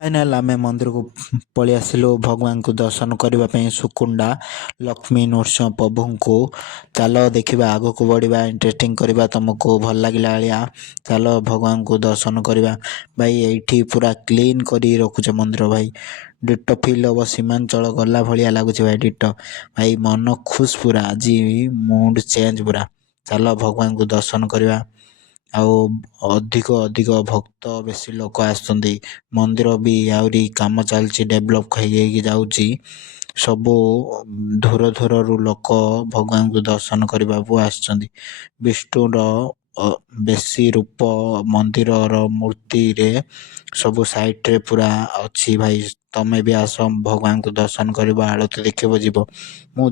Final ଆମେ ମନ୍ଦିରକୁ ପଳେଇ ଆସିଲୁ ଭଗବାନଙ୍କୁ ଦର୍ଶନ କରିବା ପାଇଁ ସୁକୁଣ୍ଡା ଲକ୍ଷ୍ମୀ ନୃସିଂହ ପ୍ରଭୁଙ୍କୁ। ଚାଲ ଦେଖିବା ଆଗକୁ ବଢ଼ିବା, ଇଣ୍ଟରେଷ୍ଟିଂ କରିବା, ତୁମକୁ ଭଲ ଲାଗିଲା ଭଳିଆ ଚାଲ ଭଗବାନଙ୍କୁ ଦର୍ଶନ କରିବା। ଭାଇ ଏଇଠି ପୁରା କ୍ଲିନ୍ କରି ରଖୁଛେ ମନ୍ଦିର ଭାଇ, ଡିଟୋ ଫିଲ୍ ହେବ, ସୀମାଞ୍ଚଳ ଗଲା ଭଳିଆ ଲାଗୁଛି ଭାଇ ଡିଟୋ। ଭାଇ ମନ ଖୁସ ପୁରା, ଆଜି ମୁଡ୍ ଚେଞ୍ଜ ପୁରା। ଚାଲ ଭଗବାନଙ୍କୁ ଦର୍ଶନ କରିବା। ଆଉ ଅଧିକ ଅଧିକ ଭକ୍ତ ବେଶୀ ଲୋକ ଆସୁଛନ୍ତି। ମନ୍ଦିର ବି ଆହୁରି କାମ ଚାଲିଛି, ଡେଭଲପ୍ ହେଇକି ଯାଉଛି। ସବୁ ଦୂର ଦୂରରୁ ଲୋକ ଭଗବାନଙ୍କୁ ଦର୍ଶନ କରିବାକୁ ଆସିଛନ୍ତି। ବିଷ୍ଣୁର ବେଶୀ ରୂପ ମନ୍ଦିରର ମୂର୍ତ୍ତିରେ ସବୁ ସାଇଡ଼୍ରେ ପୁରା ଅଛି ଭାଇ। ତମେ ବି ଆସ ଭଗବାନଙ୍କୁ ଦର୍ଶନ କରିବ, ଆଳତୀ ଦେଖିବ ଯିବ। ମୁଁ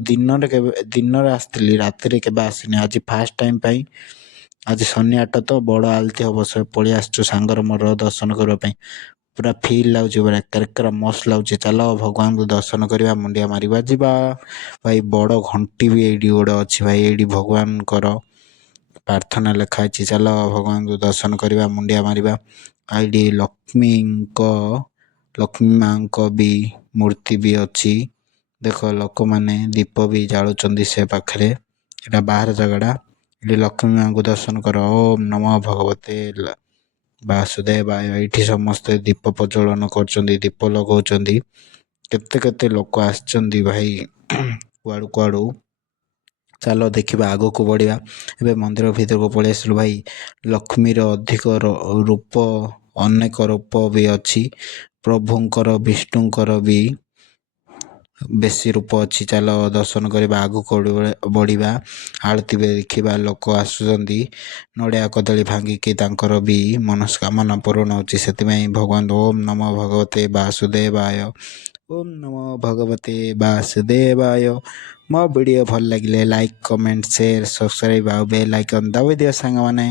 ଦିନରେ ଆସିଥିଲି, ରାତିରେ କେବେ ଆସିନି। ଆଜି ଫାର୍ଷ୍ଟ ଟାଇମ୍ ପାଇଁ, ଆଜି ଶନି ଆଠ ତ ବଡ଼ ଆଳତୀ ହବ, ସେ ପଳେଇ ଆସିଛୁ ସାଙ୍ଗର ମୋର ଦର୍ଶନ କରିବା ପାଇଁ। ପୁରା ଫିଲ୍ ଲାଗୁଛି, ପୁରା କେରକେରା ମସ୍ତ ଲାଗୁଛି। ଚାଲ ଭଗବାନଙ୍କୁ ଦର୍ଶନ କରିବା, ମୁଣ୍ଡିଆ ମାରିବା ଯିବା। ଭାଇ ବଡ଼ ଘଣ୍ଟି ବି ଏଇଠି ଗୋଟେ ଅଛି ଭାଇ, ଏଇଠି ଭଗବାନଙ୍କର ପ୍ରାର୍ଥନା ଲେଖା ହେଇଛି। ଚାଲ ଭଗବାନଙ୍କୁ ଦର୍ଶନ କରିବା, ମୁଣ୍ଡିଆ ମାରିବା। ଏଇଠି ଲକ୍ଷ୍ମୀ ମାଙ୍କ ବି ମୂର୍ତ୍ତି ବି ଅଛି। ଦେଖ ଲୋକମାନେ ଦୀପ ବି ଜାଳୁଛନ୍ତି ସେ ପାଖରେ। ଏଇଟା ବାହାର ଜାଗାଟା। ଏଠି ଲକ୍ଷ୍ମୀ ମାଙ୍କୁ ଦର୍ଶନ କର। ଓମ୍ ନମଃ ଭଗବତେ ବାସୁଦେବାୟ। ଏଇଠି ସମସ୍ତେ ଦୀପ ପ୍ରଜ୍ୱଳନ କରୁଛନ୍ତି, ଦୀପ ଲଗାଉଛନ୍ତି। କେତେ କେତେ ଲୋକ ଆସିଛନ୍ତି ଭାଇ କୁଆଡ଼ୁ କୁଆଡ଼ୁ। ଚାଲ ଦେଖିବା, ଆଗକୁ ବଢ଼ିବା। ଏବେ ମନ୍ଦିର ଭିତରକୁ ପଳେଇ ଆସିଲୁ ଭାଇ। ଲକ୍ଷ୍ମୀର ଅଧିକ ରୂପ, ଅନେକ ରୂପ ବି ଅଛି। ପ୍ରଭୁଙ୍କର ବିଷ୍ଣୁଙ୍କର ବି ବେଶୀ ରୂପ ଅଛି। ଚାଲ ଦର୍ଶନ କରିବା, ଆଗକୁ ବଢ଼ିବା। ଆଳତୀ ବି ଦେଖିବା, ଲୋକ ଆସୁଛନ୍ତି। ନଡ଼ିଆ କଦଳୀ ଭାଙ୍ଗିକି ତାଙ୍କର ବି ମନସ୍କାମନା ପୂରଣ ହେଉଛି। ସେଥିପାଇଁ ଭଗବାନ ଓମ୍ ନମଃ ଭଗବତେ ବାସୁଦେବାୟ, ଓମ୍ ନମଃ ଭଗବତେ ବାସୁଦେବାୟ। ମୋ ଭିଡ଼ିଓ ଭଲ ଲାଗିଲେ ଲାଇକ୍, କମେଣ୍ଟ, ସେୟାର, ସବସ୍କ୍ରାଇବ୍ ଆଉ ବେଲ୍ ଆଇକନ୍ ଦାବି ଦିଅ ସାଙ୍ଗମାନେ।